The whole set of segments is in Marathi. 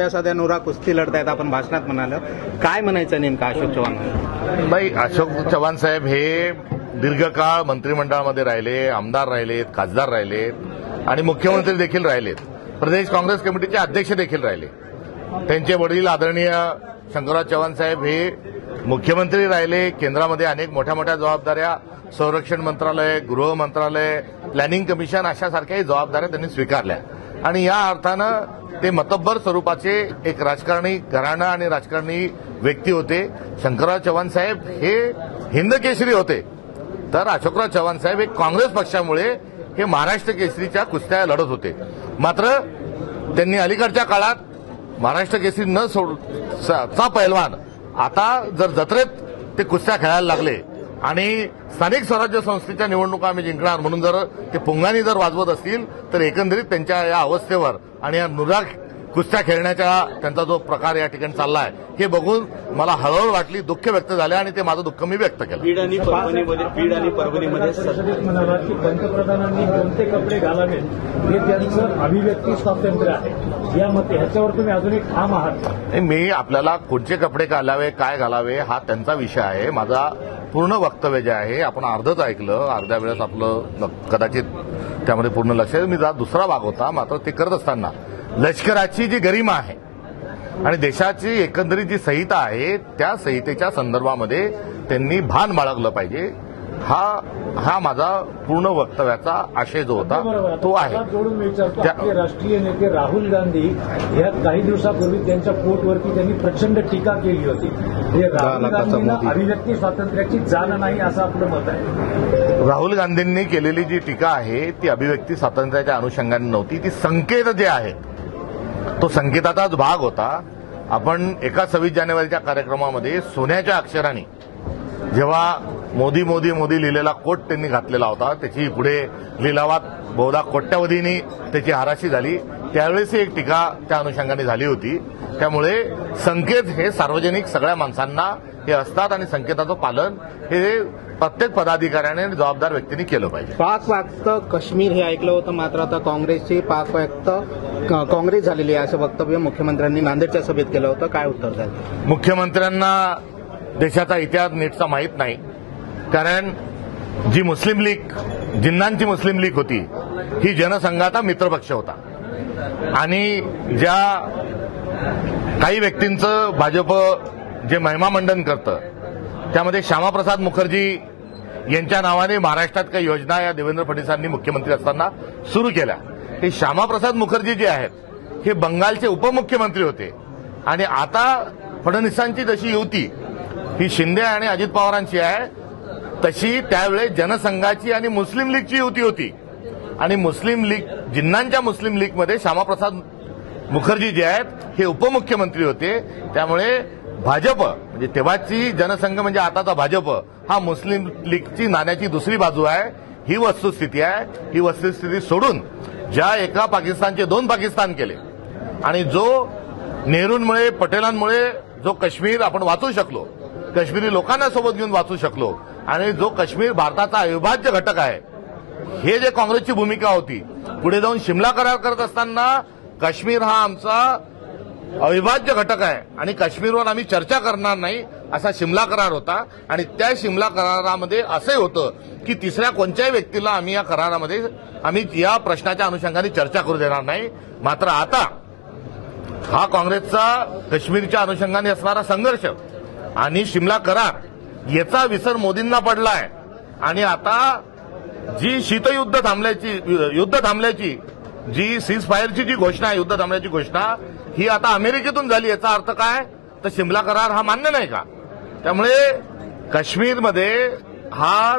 साध्या नुरा कुस्ती लढतायत आपण भाषणात म्हणाल, काय म्हणायचं नेमकं अशोक चव्हाण? नाही, अशोक चव्हाण साहेब हे दीर्घकाळ मंत्रिमंडळामध्ये राहिले, आमदार राहिलेत, खासदार राहिलेत आणि मुख्यमंत्री देखील राहिलेत, प्रदेश काँग्रेस कमिटीचे अध्यक्ष देखील राहिले. त्यांचे वडील आदरणीय शंकरराव चव्हाण साहेब हे मुख्यमंत्री राहिले, केंद्रामध्ये अनेक मोठ्या मोठ्या जबाबदाऱ्या, संरक्षण मंत्रालय, गृह मंत्रालय, प्लॅनिंग कमिशन अशा सारख्याही जबाबदाऱ्या त्यांनी स्वीकारल्या आणि या अर्थानं ते मतब्बर स्वरूपाचे एक राजकारणी घराणं आणि राजकारणी व्यक्ती होते. शंकरराव चव्हाण साहेब हे हिंद केसरी होते, तर अशोकराव चव्हाण साहेब हे काँग्रेस पक्षामुळे हे महाराष्ट्र केसरीच्या कुस्त्या लढत होते. मात्र त्यांनी अलीकडच्या काळात महाराष्ट्र केसरी न चा पैलवान आता जर जत्रेत ते कुस्त्या खेळायला लागले आणि स्थानिक स्वराज्य संस्थेच्या निवडणुका आम्ही जिंकणार म्हणून जर ते पुंगानी जर वाजवत असतील तर एकंदरीत त्यांच्या या अवस्थेवर आणि या नुरा कुस्त्या खेळण्याच्या त्यांचा जो प्रकार या ठिकाणी चाललाय हे बघून मला हळहळ वाटली, दुःख व्यक्त झाले आणि ते माझं दुःख मी व्यक्त केलं. बीड आणि परभणीमध्ये म्हणाला की पंतप्रधानांनी कोणते कपडे घालावेत हे त्यांचं अभिव्यक्ती स्वातंत्र्य आहे, या मते ह्याच्यावर तुम्ही अजूनही ठाम आहात? मी आपल्याला कोणते कपडे घालावे, काय घालावे हा त्यांचा विषय आहे. माझा पूर्ण वक्तव्य जे आहे आपण अर्धच ऐकलं, अर्ध्या वेळेस आपलं कदाचित त्यामध्ये पूर्ण लक्ष मी दुसरा भाग होता. मात्र ते करत असताना लष्कराची जी गरिमा आहे आणि देशाची एकंदरीत जी संहिता आहे त्या संहितेच्या संदर्भामध्ये त्यांनी भान बाळगलं पाहिजे. हा माझा पूर्ण वक्तव्याचा आशय जो होता तो आहे. जोडून विचारतो, आपले राष्ट्रीय नेते राहुल गांधी या काही दिवसापूर्वी त्यांच्या पोटवरती त्यांनी प्रचंड टीका केली होती. हे राहुल गांधींना अभिव्यक्ती स्वातंत्र्याची जाण नाही असं आपलं मत आहे. राहुल गांधींनी केलेली जी टीका आहे ती अभिव्यक्ती स्वातंत्र्याच्या अनुषंगाने नव्हती, ती संकेत जे आहे तो संकेताचाच भाग होता. आपण एका 26 जानेवारीच्या कार्यक्रमामध्ये सोन्याच्या अक्षरांनी जेव्हा मोदी मोदी मोदी लिहिलेला कोट त्यांनी घातलेला होता, त्याची पुढे लिलावात बहुधा कोट्यावधींनी त्याची हाराशी झाली, त्यावेळेस एक टीका त्या अनुषंगाने झाली होती. त्यामुळे संकेत हे सार्वजनिक सगळ्या माणसांना हे असतात आणि संकेताचं पालन हे प्रत्येक पदाधिकाऱ्याने जबाबदार व्यक्तींनी केलं पाहिजे. पाक व्याप्त काश्मीर हे ऐकलं होतं, मात्र आता काँग्रेसची पाक व्याप्त काँग्रेस झालेली आहे असं वक्तव्य मुख्यमंत्र्यांनी नांदेडच्या सभेत केलं होतं. काय उत्तर द्याल? मुख्यमंत्र्यांना देशाचा इतिहास नीटचा माहीत नाही, कारण जी मुस्लिम लीग, जिन्नांची मुस्लिम लीग होती ही जनसंघाचा मित्रपक्ष होता आणि ज्या काही व्यक्तींचं भाजप जे महिमामंडन करतं त्यामध्ये श्यामाप्रसाद मुखर्जी यांच्या नावाने महाराष्ट्रात काही योजना या देवेंद्र फडणवीसांनी मुख्यमंत्री असताना सुरू केल्या. हे श्यामाप्रसाद मुखर्जी जे आहेत हे बंगालचे उपमुख्यमंत्री होते आणि आता फडणवीसांची जशी युती ही शिंदे आणि अजित पवारांची आहे तशी त्यावेळेस जनसंघाची आणि मुस्लिम लीगची युती होती आणि मुस्लिम लीग, जिन्नांच्या मुस्लिम लीगमध्ये श्यामाप्रसाद मुखर्जी जे आहेत हे उपमुख्यमंत्री होते. त्यामुळे भाजप म्हणजे तेव्हाची जनसंघ म्हणजे आताचा भाजप हा मुस्लिम लीगची नाण्याची दुसरी बाजू आहे. ही वस्तुस्थिती आहे. ही वस्तुस्थिती सोडून ज्या एका पाकिस्तानचे 2 पाकिस्तान केले आणि जो नेहरूंमुळे, पटेलांमुळे जो काश्मीर आपण वाचू शकलो, काश्मीरी लोकांना सोबत घेऊन वाचू शकलो आणि जो काश्मीर भारताचा अविभाज्य घटक आहे, हे जे काँग्रेसची भूमिका होती, पुढे जाऊन शिमला करार करत असताना काश्मीर हा आमचा अविभाज्य घटक आहे आणि काश्मीरवर आम्ही चर्चा करणार नाही असा शिमला करार होता आणि त्या शिमला करारामध्ये असंही होतं की तिसऱ्या कोणत्याही व्यक्तीला आम्ही या करारामध्ये आम्ही या प्रश्नाच्या अनुषंगाने चर्चा करू देणार नाही. मात्र आता हा काँग्रेसचा काश्मीरच्या अनुषंगाने असणारा संघर्ष आणि शिमला करार याचा विसर मोदींना पडलाय आणि आता जी शीतयुद्ध थांबल्याची जी सीज फायरची जी घोषणा आहे, युद्ध थांबण्याची घोषणा ही आता अमेरिकेतून झाली. याचा अर्थ काय, तर शिमला करार हा मान्य नाही का? त्यामुळे काश्मीरमध्ये हा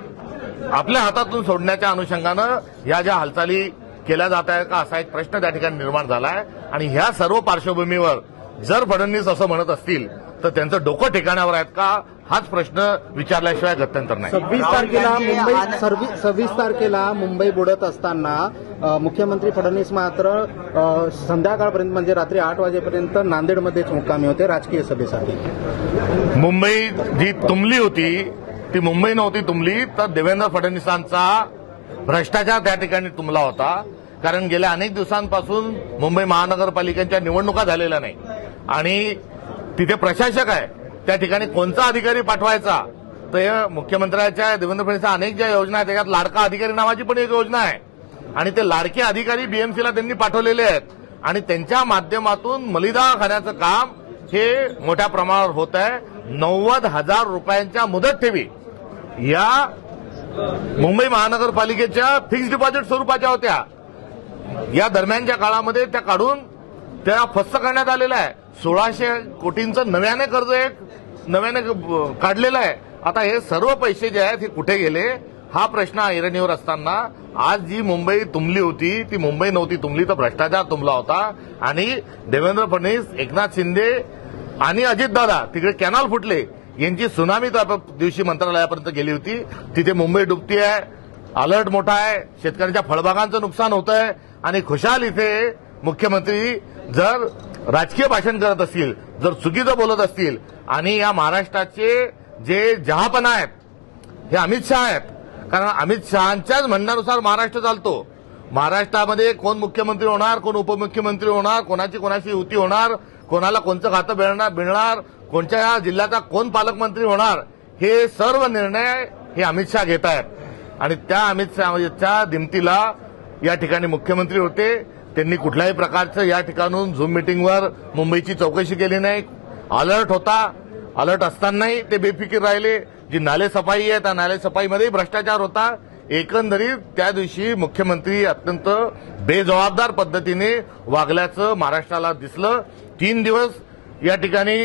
आपल्या हातातून सोडण्याच्या अनुषंगानं या ज्या हालचाली केल्या जात आहेत का असा एक प्रश्न त्या ठिकाणी निर्माण झाला आहे आणि ह्या सर्व पार्श्वभूमीवर जर फडणवीस असं म्हणत असतील तर त्यांचं डोकं ठिकाणावर आहेत का हाच प्रश्न विचारल्याशिवाय गत्यंतर नाही. 26 तारखेला मुंबई बुडत असताना मुख्यमंत्री फडणवीस मात्र संध्याकाळपर्यंत म्हणजे रात्री 8 वाजेपर्यंत नांदेडमध्येच मुक्कामी होते राजकीय सभेसाठी. मुंबई जी तुंबली होती ती मुंबई नव्हती तुंबली, तर देवेंद्र फडणवीसांचा भ्रष्टाचार त्या ठिकाणी तुंबला होता कारण गेल्या अनेक दिवसांपासून मुंबई महानगरपालिकेच्या निवडणुका झालेल्या नाही आणि तिथे प्रशासक आहे. त्या ठिकाणी कोणता अधिकारी पाठवायचा, तर मुख्यमंत्र्यांच्या देवेंद्र फडणवीस अनेक ज्या योजना आहेत त्याच्यात लाडका अधिकारी नावाची पण एक योजना आहे आणि ते लाडके अधिकारी बीएमसीला त्यांनी पाठवलेले आहेत आणि त्यांच्या माध्यमातून मलिदा खाण्याचं काम हे मोठ्या प्रमाणावर होत आहे. 90,000 रुपयांच्या मुदत ठेवी या मुंबई महानगरपालिकेच्या फिक्स्ड डिपॉझिट स्वरूपाच्या होत्या. या दरम्यानच्या काळामध्ये त्या काढून त्या फस्त करण्यात आलेला आहे. 1600 कोटींचं नव्याने कर्ज एक नव्याने काढलेलं आहे. आता हे सर्व पैसे जे आहेत हे कुठे गेले हा प्रश्न ऐरणीवर असताना आज जी मुंबई तुंबली होती ती मुंबई नव्हती तुंबली, तर भ्रष्टाचार तुंबला होता आणि देवेंद्र फडणवीस, एकनाथ शिंदे आणि अजितदादा तिकडे कॅनॉल फुटले यांची सुनामी त्या दिवशी मंत्रालयापर्यंत गेली होती. तिथे मुंबई डुबती आहे, अलर्ट मोठा आहे, शेतकऱ्यांच्या फळबागांचं नुकसान होत आहे आणि खुशाल इथे मुख्यमंत्री जर राजकीय भाषण करत असतील, जर चुकीचं बोलत असतील आणि या महाराष्ट्राचे जे जहापना आहेत हे अमित शहा आहेत. कारण अमित शहांच्याच म्हणण्यानुसार महाराष्ट्र चालतो. महाराष्ट्रामध्ये कोण मुख्यमंत्री होणार, कोण उपमुख्यमंत्री होणार, कोणाची कोणाची युती होणार, कोणाला कोणतं खातं मिळणार, कोणत्या जिल्ह्याचा कोण पालकमंत्री होणार, हे सर्व निर्णय हे अमित शहा घेत आहेत. आणि त्या अमित शहाच्या दिमतीला या ठिकाणी मुख्यमंत्री होते. त्यांनी कुठल्याही प्रकारचं या ठिकाणून झूम मिटिंगवर मुंबईची चौकशी केली नाही. अलर्ट होता, अलर्ट असतानाही ते बेफिकीर राहिले. जी नालेसफाई आहे त्या नालेसफाईमध्येही भ्रष्टाचार होता. एकंदरीत त्या दिवशी मुख्यमंत्री अत्यंत बेजबाबदार पद्धतीने वागल्याचं महाराष्ट्राला दिसलं. 3 दिवस या ठिकाणी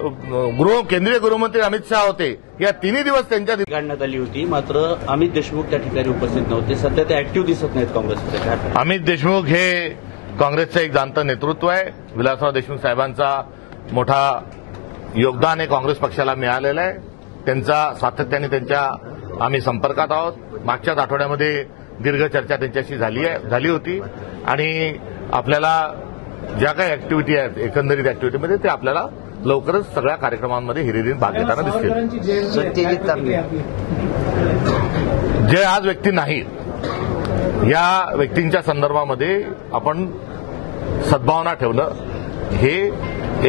केंद्रीय गृहमंत्री अमित शहा होते. या 3 दिवस त्यांच्या काढण्यात आली होती, मात्र अमित देशमुख त्या ठिकाणी उपस्थित नव्हते. सध्या ते ऍक्टिव्ह दिसत नाहीत काँग्रेसमध्ये. अमित देशमुख हे काँग्रेसचं एक जाणतं नेतृत्व आहे. विलासराव देशमुख साहेबांचा मोठा योगदान हे काँग्रेस पक्षाला मिळालेलं आहे. त्यांचा सातत्याने आम्ही संपर्कात आहोत. मागच्याच आठवड्यामध्ये दीर्घ चर्चा त्यांच्याशी झाली होती आणि आपल्याला ज्या काही ऍक्टिव्हिटी आहेत एकंदरीत ऍक्टिव्हिटीमध्ये ते आपल्याला लवकरच सगळ्या कार्यक्रमांमध्ये हिरिरीने भाग घेताना दिसतील. जे आज व्यक्ती नाही या व्यक्तींच्या संदर्भामध्ये आपण सद्भावना ठेवणं हे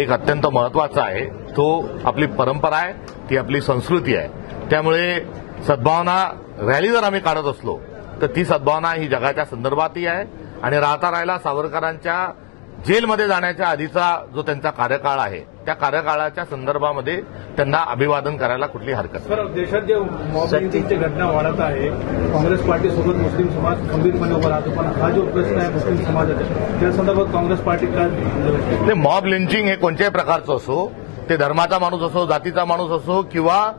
एक अत्यंत महत्वाचं आहे. तो आपली परंपरा आहे, ती आपली संस्कृती आहे. त्यामुळे सद्भावना रॅली जर आम्ही काढत असलो तर ती सद्भावना ही जगाच्या संदर्भातही आहे आणि राहिला सावरकरांच्या जेलमध्ये जाण्याच्या आधीचा जो त्यांचा कार्यकाळ आहे त्या कार्यकाळाच्या संदर्भामध्ये त्यांना अभिवादन करायला कुठली हरकत नाही. देशात जे मॉबलिंचिंगची घटना वाढत आहे, काँग्रेस पार्टीसोबत मुस्लिम समाज खंबीरपणे उभा राहतो, पण हा जो प्रश्न आहे मुस्लिम समाजाचा त्या संदर्भात काँग्रेस पार्टी काय मॉब लिंचिंग हे कोणत्याही प्रकारचं असो, ते धर्माचा माणूस असो, जातीचा माणूस असो किंवा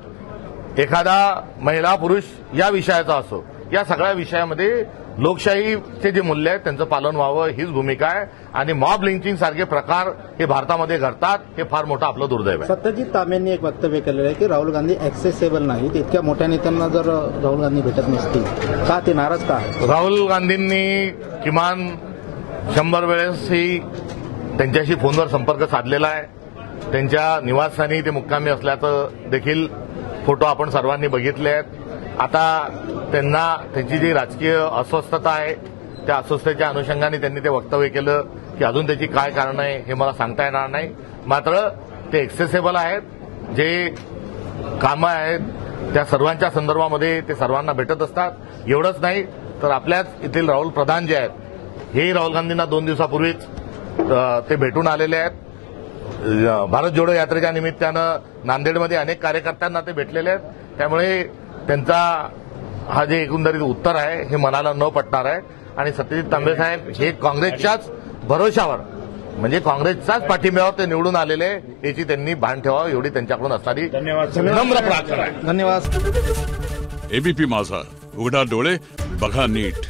एखादा महिला पुरुष या विषयाचा असो, या सगळ्या विषयामध्ये लोकशाहीचे जे मूल्य आहेत त्यांचं पालन व्हावं हीच भूमिका आहे. आणि मॉब लिंचिंग सारखे प्रकार हे भारतामध्ये घडतात हे फार मोठं आपलं दुर्दैव आहे. सत्यजित तांबेंनी एक वक्तव्य केलेलं आहे की राहुल गांधी ऍक्सेसेबल नाहीत. इतक्या मोठ्या नेत्यांना जर राहुल गांधी भेटत नसतील का ते नाराज का आहे? राहुल गांधींनी किमान 100 वेळेसही त्यांच्याशी फोनवर संपर्क साधलेला आहे. त्यांच्या निवासस्थानी ते मुक्कामी असल्याचं देखील फोटो आपण सर्वांनी बघितले आहेत. आता त्यांची जी राजकीय अस्वस्थता आहे त्या अस्वस्थतेच्या अनुषंगाने त्यांनी ते वक्तव्य केलं की अजून त्याची काय कारण आहे हे मला सांगता येणार नाही. मात्र ते एक्सेसेबल आहेत. जे कामं आहेत त्या सर्वांच्या संदर्भामध्ये ते सर्वांना भेटत असतात. एवढंच नाही तर आपल्याच येथील राहुल प्रधान जे आहेत हेही राहुल गांधींना 2 दिवसापूर्वीच ते भेटून आलेले आहेत. भारत जोडो यात्रेच्या निमित्तानं नांदेडमध्ये अनेक कार्यकर्त्यांना ते भेटलेले आहेत. त्यामुळे त्यांचा हा जे एकंदरीत उत्तर आहे हे मनाला न पटणार आहे. आणि सत्यजित तांबे साहेब हे काँग्रेसच्याच भरोशावर म्हणजे काँग्रेसचाच पाठिंब्यावर ते निवडून आलेले याची त्यांनी भान ठेवावं एवढी त्यांच्याकडून असणारी नम्र प्रार्थना आहे. धन्यवाद. एबीपी माझा, उघडा डोळे बघा नीट.